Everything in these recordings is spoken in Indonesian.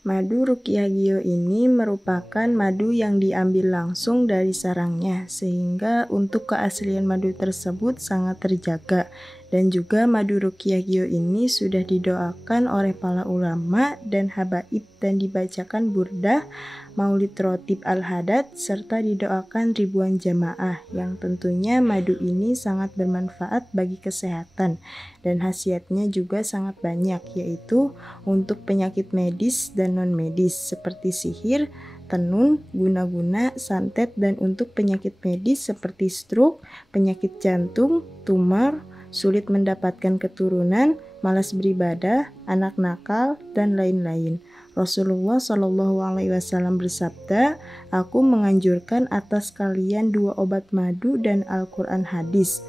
Madu Ruqyah Gio ini merupakan madu yang diambil langsung dari sarangnya, sehingga untuk keaslian madu tersebut sangat terjaga. Dan juga madu Ruqyah Gio ini sudah didoakan oleh para ulama dan habaib dan dibacakan burdah, maulid rotib al-hadad, serta didoakan ribuan jamaah, yang tentunya madu ini sangat bermanfaat bagi kesehatan. Dan khasiatnya juga sangat banyak, yaitu untuk penyakit medis dan non-medis seperti sihir, tenun, guna-guna, santet, dan untuk penyakit medis seperti stroke, penyakit jantung, tumor, sulit mendapatkan keturunan, malas beribadah, anak nakal, dan lain-lain. Rasulullah Shallallahu Alaihi Wasallam bersabda, "Aku menganjurkan atas kalian 2 obat madu dan Al-Quran hadis."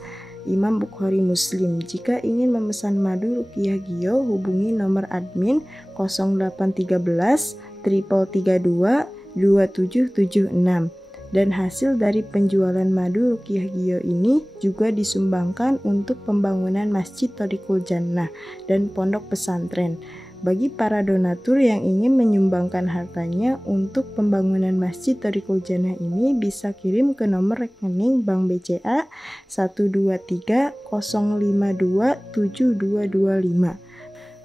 Imam Bukhari Muslim. Jika ingin memesan madu Ruqyah Gio, hubungi nomor admin 0813 332 2776. Dan hasil dari penjualan madu Ruqyah Gio ini juga disumbangkan untuk pembangunan Masjid Thoriqul Jannah dan pondok pesantren. Bagi para donatur yang ingin menyumbangkan hartanya untuk pembangunan Masjid Thoriqul Jannah ini bisa kirim ke nomor rekening Bank BCA 123 052 7225,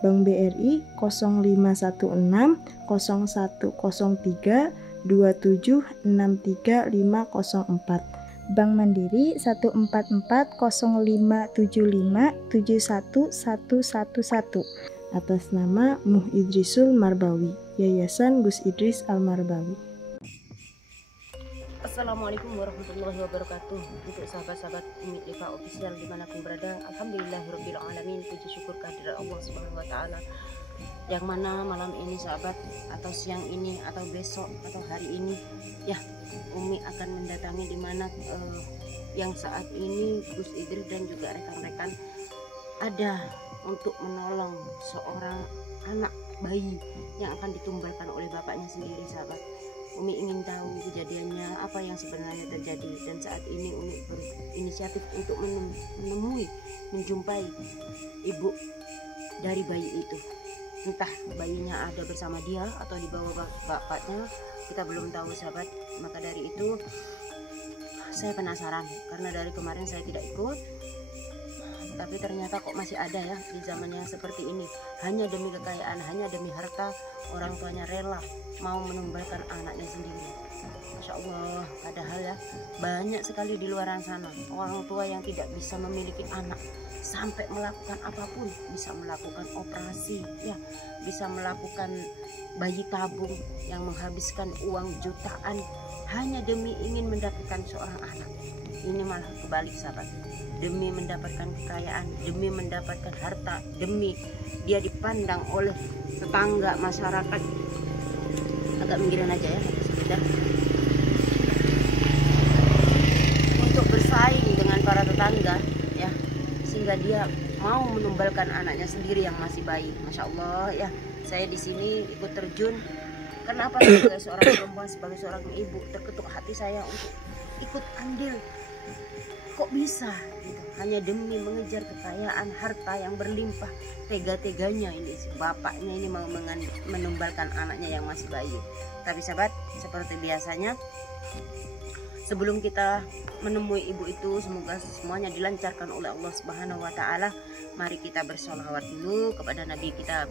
Bank BRI 0516 0103 2763504, Bank Mandiri 144 0575 71111, atas nama Muh Idrisul Marbawi, Yayasan Gus Idris Al-Marbawi. Assalamualaikum warahmatullahi wabarakatuh. Untuk sahabat-sahabat Umi Liva Official dimanapun berada, alhamdulillahirabbil alamin, puji syukur kehadirat Allah Subhanahu wa taala, yang mana malam ini sahabat, atau siang ini, atau besok, atau hari ini ya, Umi akan mendatangi di mana yang saat ini Gus Idris dan juga rekan-rekan ada untuk menolong seorang anak bayi yang akan ditumbalkan oleh bapaknya sendiri sahabat. Umi ingin tahu kejadiannya apa yang sebenarnya terjadi, dan saat ini Umi berinisiatif untuk menjumpai ibu dari bayi itu. Entah bayinya ada bersama dia atau dibawa bapaknya, kita belum tahu sahabat. Maka dari itu saya penasaran, karena dari kemarin saya tidak ikut, tapi ternyata kok masih ada ya di zaman yang seperti ini. Hanya demi kekayaan, hanya demi harta, orang tuanya rela mau menumbalkan anaknya sendiri. Masya Allah, padahal ya banyak sekali di luar sana orang tua yang tidak bisa memiliki anak, sampai melakukan apapun, bisa melakukan operasi ya, bisa melakukan bayi tabung yang menghabiskan uang jutaan hanya demi ingin mendapatkan seorang anak. Ini malah kebalik sahabat, demi mendapatkan kekayaan, demi mendapatkan harta, demi dia dipandang oleh tetangga, masyarakat. Agak minggiran aja ya, sudah. Untuk bersaing dengan para tetangga ya, sehingga dia mau menumbalkan anaknya sendiri yang masih bayi. Masya Allah ya, saya di sini ikut terjun. Kenapa sebagai seorang perempuan, sebagai seorang ibu, terketuk hati saya untuk ikut andil. Kok bisa gitu, hanya demi mengejar kekayaan, harta yang berlimpah, tega-teganya ini bapaknya ini mau menumbalkan anaknya yang masih bayi. Tapi sahabat, seperti biasanya, sebelum kita menemui ibu itu, semoga semuanya dilancarkan oleh Allah Subhanahu wa taala. Mari kita bersolawat dulu kepada Nabi kita,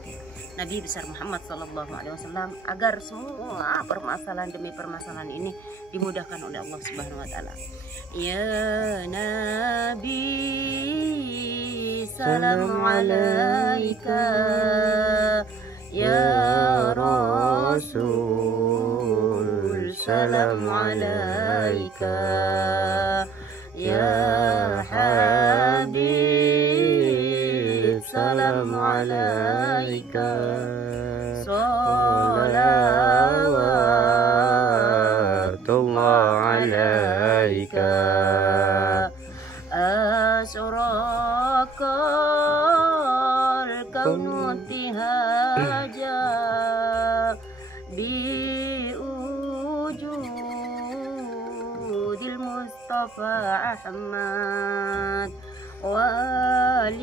Nabi besar Muhammad Sallallahu Alaihi Wasallam, agar semua permasalahan demi permasalahan ini dimudahkan oleh Allah Subhanahu wa taala. Ya Nabi, salam alaika. Ya Rasul, salam alaika. Ya Habib, salam alaika. Salawatullah alaika. Asraqal kaunu tihaja biwujudil Mustafa Ahmad wali'ah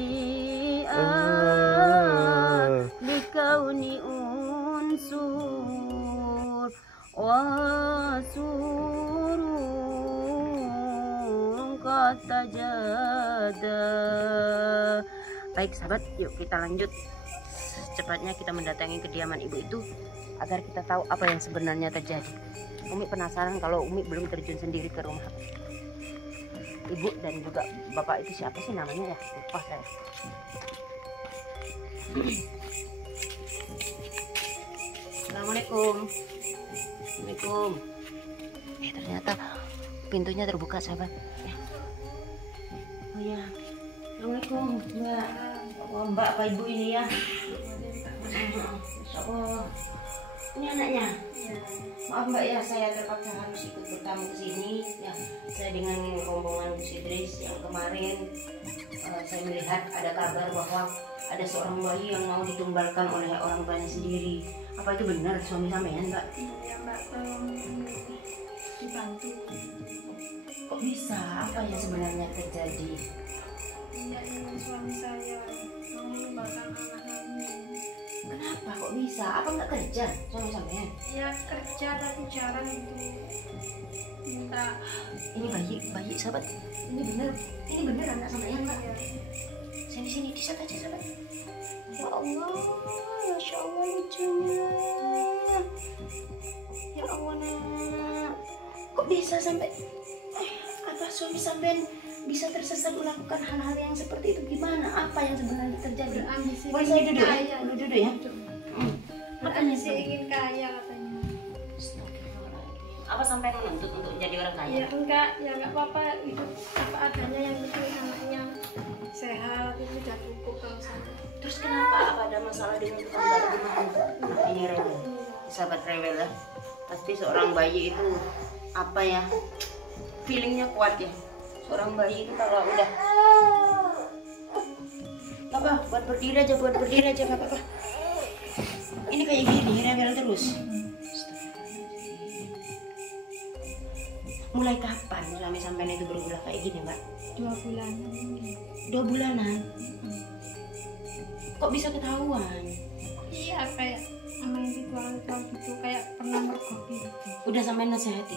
likauni unsu wasur wasurun kata jada. Baik sahabat, yuk kita lanjut. Secepatnya kita mendatangi kediaman ibu itu agar kita tahu apa yang sebenarnya terjadi. Umi penasaran kalau Umi belum terjun sendiri ke rumah ibu dan juga bapak itu siapa sih namanya ya, lupa saya. Assalamualaikum. Assalamualaikum. Ternyata pintunya terbuka sahabat ya. Oh ya, assalamualaikum mbak. Oh, mbak apa ibu ini ya? Oh, ini anaknya. Maaf mbak ya, saya terpaksa harus ikut bertamu ke sini ya. Saya dengan rombongan Bu Sidris yang kemarin saya melihat ada kabar bahwa ada seorang bayi yang mau ditumbalkan oleh orang tuanya sendiri. Apa itu benar suami sampean mbak? Iya mbak, tolong dibantu. Kok bisa? Apa yang sebenarnya terjadi? Iya, ini suami saya mau menumbalkan anaknya ini. Kenapa kok bisa? Apa nggak kerja suami sampean? Ya kerja tapi jarang itu minta. Ini bayi sahabat. Ini benar anak sampean mbak. Ya, Sini disat aja sahabat. Ya Allah, masya Allah lucunya. Ya Allah nak, kok bisa sampai apa suami sampean bisa tersesat melakukan hal-hal yang seperti itu? Gimana? Apa yang sebenarnya terjadi? berambisi Boleh saya duduk kaya. ya? Duduk ya? Berambisi ingin kaya katanya. Apa sampai menuntut untuk menjadi orang kaya? Ya enggak apa-apa, hidup apa adanya, yang penting anaknya sehat itu udah cukup kalau saya. Terus kenapa? Apa ada masalah dengan tetangga gimana? Ini rewel, sahabat rewel ya. Pasti seorang bayi itu apa ya? Feelingnya kuat ya. Seorang bayi itu kalau udah apa? Buat berdiri aja nggak apa-apa. Ini kayak gini rewel terus. Mulai kapan suami sampean itu berulah kayak gini mbak? 2 bulan. 2 bulanan. Kok bisa ketahuan? Iya, kayak main ritual gitu, kayak pernah mergoki gitu. Udah sampai nasihati.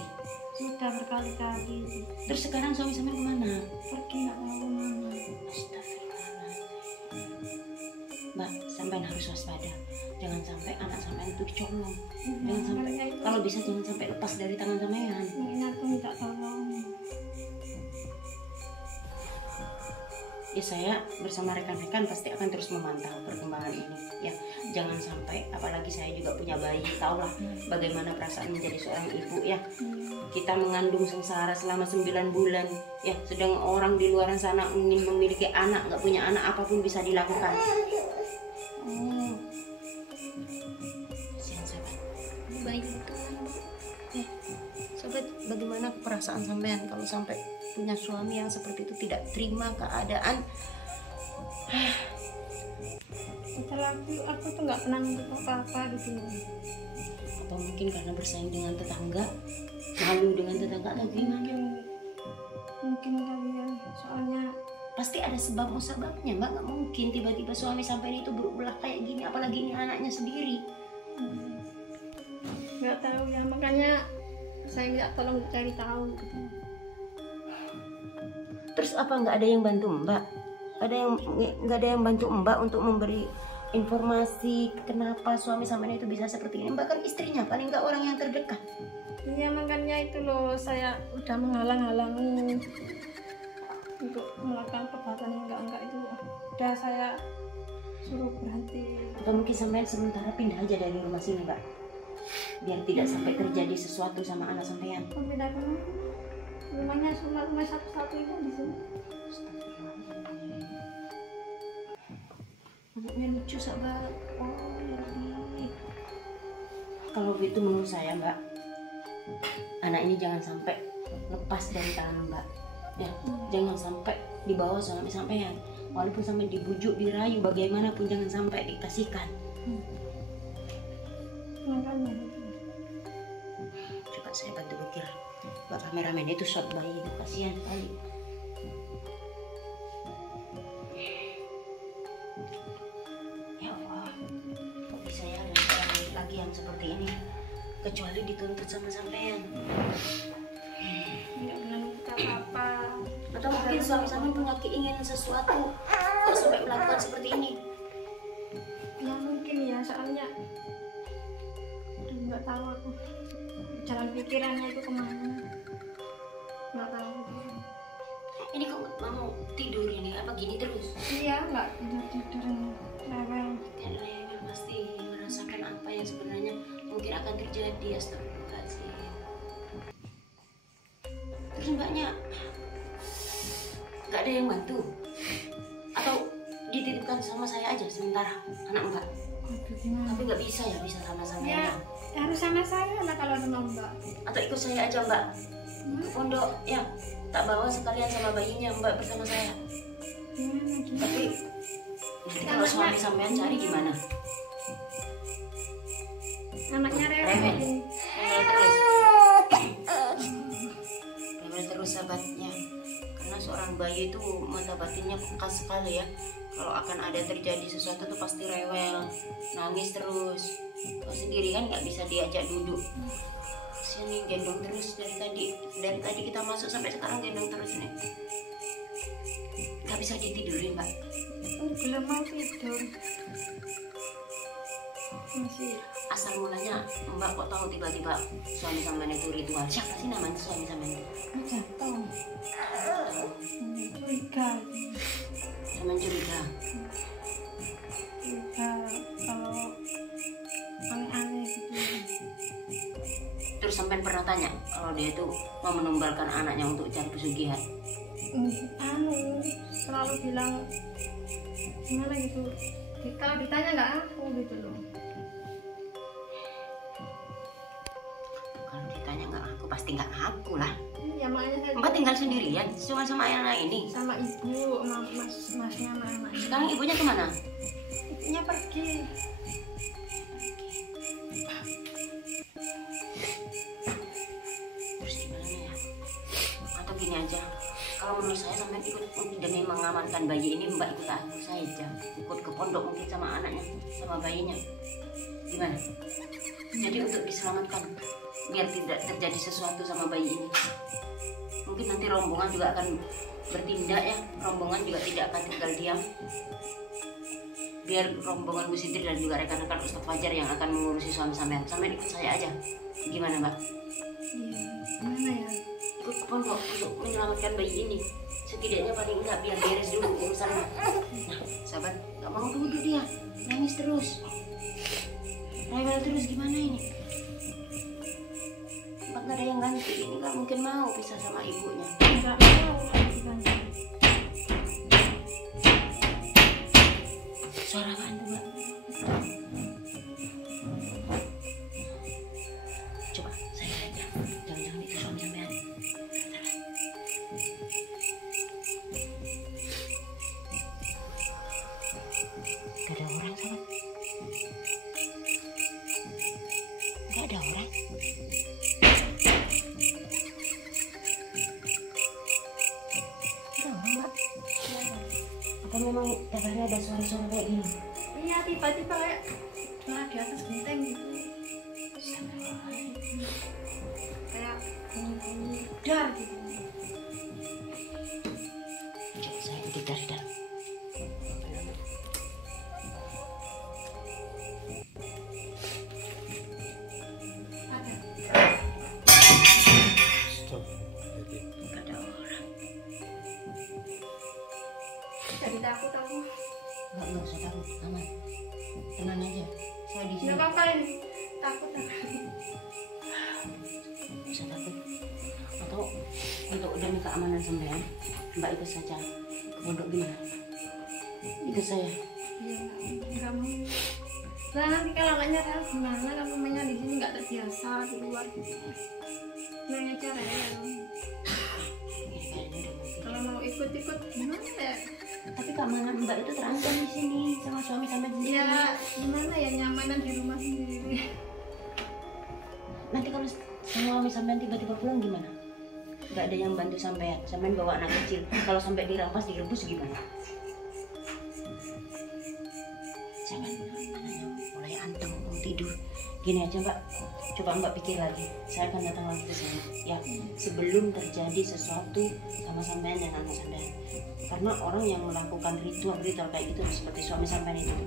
Sudah berkali-kali. Terus sekarang suami sampean kemana? Pergi nggak tahu kemana. Mbak, sampean harus waspada. Jangan sampai anak sampean itu dicolong. Jangan sampai, makanya itu. kalau bisa jangan sampai lepas dari tangan sampean. Mungkin aku minta tolong. Ya saya bersama rekan-rekan pasti akan terus memantau perkembangan ini ya. Jangan sampai, apalagi saya juga punya bayi, tahulah bagaimana perasaan menjadi seorang ibu ya. Kita mengandung sengsara selama 9 bulan ya, sedang orang di luar sana ingin memiliki anak, nggak punya anak, apapun bisa dilakukan. Oh, kasihan sahabat, bayi itu sobat, bagaimana perasaan sampean kalau sampai punya suami yang seperti itu, tidak terima keadaan? Setelah aku tuh nggak pernah nuntut apa-apa gitu. Apa mungkin karena bersaing dengan tetangga, malu dengan tetangga atau gimana? Mungkin kali ya, soalnya Pasti ada sebab musababnya mbak, nggak mungkin tiba-tiba suami sampean itu berulah kayak gini, apalagi ini anaknya sendiri. nggak tahu ya, makanya saya minta tolong cari tahu gitu. Terus apa nggak ada yang bantu mbak? Nggak ada yang bantu mbak untuk memberi informasi kenapa suami sampean itu bisa seperti ini? Mbak kan istrinya, paling nggak orang yang terdekat. Iya, makanya itu loh, saya udah menghalang-halangi untuk melakukan perbuatan yang enggak itu. Udah saya suruh berhenti. Atau mungkin sampean sementara pindah aja dari rumah sini mbak, biar tidak sampai terjadi sesuatu sama anak sampean. Pindah ke mana? Rumahnya rumah satu-satu itu di sini. Anaknya lucu sahabat. Oh ya Rabbi. Kalau begitu menurut saya mbak, anak ini jangan sampai lepas dari tangan mbak ya. Jangan sampai dibawa suami sampean, walaupun sampai dibujuk, dirayu, bagaimanapun jangan sampai dikasihkan. Makanya Coba saya bantu ukir mbak, kameramen itu shot bayi itu, kasihan sekali. Ya Allah, kok bisa ya ada orang lagi yang seperti seperti ini kecuali dituntut sama sampean. Nggak pernah minta apa-apa. Atau mungkin suami sampean punya keinginan sesuatu kok sampai melakukan seperti ini. Ya mungkin ya, soalnya aduh, nggak tahu aku jalan pikirannya itu kemana, nggak tahu. Ini kok mau tidur ini apa gini terus? Iya, nggak tidur rewel. Karena pasti merasakan apa yang sebenarnya mungkin akan terjadi. Astagfirullahaladzim. Terus mbaknya nggak ada yang bantu atau dititipkan sama saya aja sementara anak mbak? Aduh, gimana? Tapi nggak bisa ya, bisa sama-sama Ya, harus sama saya lah kalau ada mbak. atau ikut saya aja mbak ke pondok ya, tak bawa sekalian sama bayinya mbak bersama saya. Gimana gitu? Tapi nanti kalau suami sampean cari gimana? Anaknya rewel. Rewel terus, rewel terus sahabatnya. Karena seorang bayi itu mata batinnya peka sekali ya. Kalau akan ada terjadi sesuatu tuh pasti rewel, nangis terus. Kau sendiri kan nggak bisa diajak duduk. Sini gendong terus dari tadi kita masuk sampai sekarang gendong terus nih. Nggak bisa ditidurin mbak. Belum mau tidur. Masih. Asal mulanya mbak kok tahu tiba-tiba suami sampean itu ritual? Siapa sih namanya suami sampean? Jatuh. Curiga. Sampean curiga. Curiga kalau aneh-aneh gitu. Terus sampean pernah tanya kalau dia itu mau menumbalkan anaknya untuk cari pesugihan? Selalu bilang gimana gitu. Kalau ditanya nggak aku gitu loh. Kalau ditanya nggak aku, pasti nggak aku lah. Ya makanya saya Mbak tinggal sendirian cuma sama anak ini. sama ibu, masnya sama anaknya. Sekarang ibunya kemana? Ibunya pergi. Terus gimana ya? Atau gini aja, kalau menurut saya sampai ikut demi mengamankan bayi ini, mbak ikut aku saja, ikut ke pondok mungkin sama anaknya, sama bayinya. Gimana? Jadi untuk diselamatkan, biar tidak terjadi sesuatu sama bayi ini. Mungkin nanti rombongan juga akan bertindak ya, rombongan juga tidak akan tinggal diam. Biar rombongan Bu Siti dan juga rekan-rekan Ustaz Fajar yang akan mengurusi suami sampean ikut saya aja. Gimana mbak? Iya, gimana ya? Ikut ke pondok untuk menyelamatkan bayi ini. Setidaknya paling enggak biar beres dulu urusannya. Nah, sahabat, nggak mau duduk dia, nangis terus, rewel terus. Gimana ini? Mbak nggak ada yang ganti, ini nggak mungkin mau pisah sama ibunya. Nggak mau gimana? Suara apaan tuh mbak? Coba saya aja, jangan-jangan itu suami sampean. Gak ada orang sahabat. Gak ada orang. Gak ada orang mbak. Apa memang tiap hari ada suara-suara kayak gini? Iya, tiba-tiba kayak di atas genteng gitu. Kayak bunyi-bunyi dar gitu. Coba saya ketik dari dalam. Ada. Stop. Gak ada orang. Jadi takut aku. Nggak usah takut, aman. Tenang aja. Saya di sini. Nggak apa-apa ini. Takut aku. Nggak usah takut. Atau untuk demi keamanan sampean, mbak ikut saja ke pondok gimana? Ikut saya. Iya, nggak mau. Nah, nanti kalau anaknya rel gimana? Kalau mamanya di sini nggak terbiasa di luar. Nanya cara ya. Ini kayaknya udah mati. Kalau mau ikut-ikut gimana ya? Tapi keamanan mbak itu terancam di sini sama suami sampean sendiri. Ya gimana ya, nyamanan di rumah sendiri. Nanti kalau suami sampean tiba-tiba pulang gimana? Gak ada yang bantu sampean bawa anak kecil. Kalau sampai dirampas, direbus gimana? Jangan anaknya mulai anteng mau tidur, Gini aja Mbak, coba Mbak pikir lagi. Saya akan datang lagi ke sini ya, sebelum terjadi sesuatu sama sampean dan anak sampean. Karena orang yang melakukan ritual kayak gitu seperti suami sampean itu.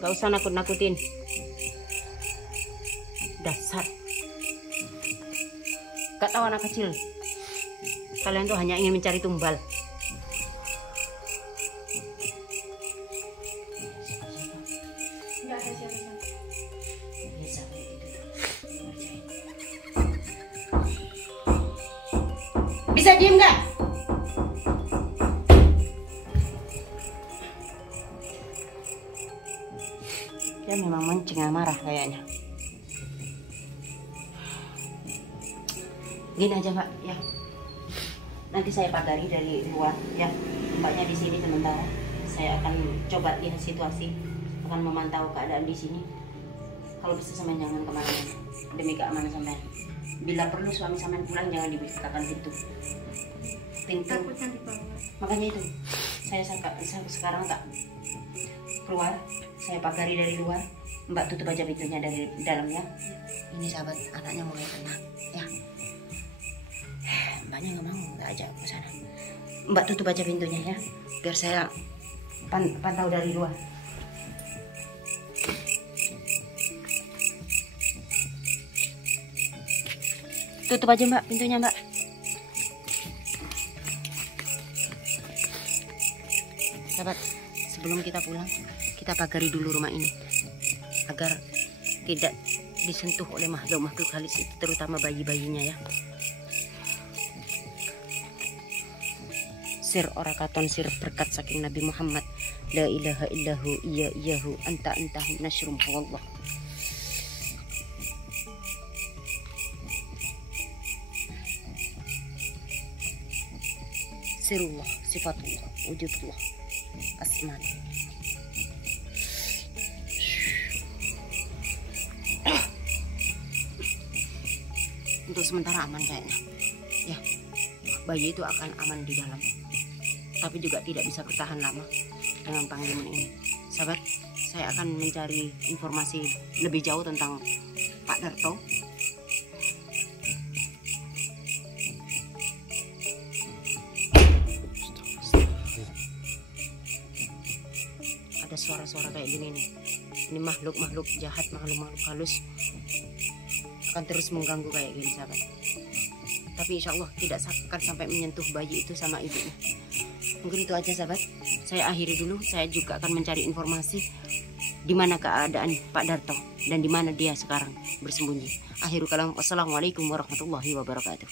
Gak usah nakut-nakutin. Dasar. Gak tahu anak kecil. Kalian tuh hanya ingin mencari tumbal. Enggak ada siapa-siapa. Bisa diem gak? Dia memang mancing amarah kayaknya. Gini aja Mbak ya, nanti saya pagari dari luar ya, Mbaknya di sini sementara. Saya akan coba lihat situasi, akan memantau keadaan di sini. Kalau bisa sampean jangan kemana-mana demi keamanan sampean. Bila perlu suami sampean pulang jangan dibukakan pintu. Takutnya dibawa. Makanya itu saya sekarang tak keluar, saya pagari dari luar. Mbak tutup aja pintunya dari dalam ya. Ini sahabat, anaknya mulai tenang ya. Mbaknya nggak mau, nggak ajak ke sana. Mbak tutup aja pintunya ya, biar saya pantau dari luar. Tutup aja Mbak pintunya Mbak. Sahabat, sebelum kita pulang, kita pagari dulu rumah ini agar tidak disentuh oleh makhluk-makhluk halus itu, terutama bayi-bayinya ya. Sir orakaton sir berkat saking Nabi Muhammad, la ilaha illahu iyahu anta nasrum wallah. Sirullah, sifatullah, wujudullah, asman. Untuk sementara aman kayaknya ya, bayi itu akan aman di dalam, tapi juga tidak bisa bertahan lama dengan panggilan ini. Sahabat, saya akan mencari informasi lebih jauh tentang Pak Darto. Ada suara-suara kayak gini nih. Ini makhluk-makhluk jahat, makhluk-makhluk halus akan terus mengganggu kayak gini sahabat. Tapi insya Allah tidak akan sampai menyentuh bayi itu sama ibunya. Mungkin itu aja sahabat, saya akhiri dulu. Saya juga akan mencari informasi di mana keadaan Pak Darto dan di mana dia sekarang bersembunyi. Akhirul kalam, wassalamualaikum warahmatullahi wabarakatuh.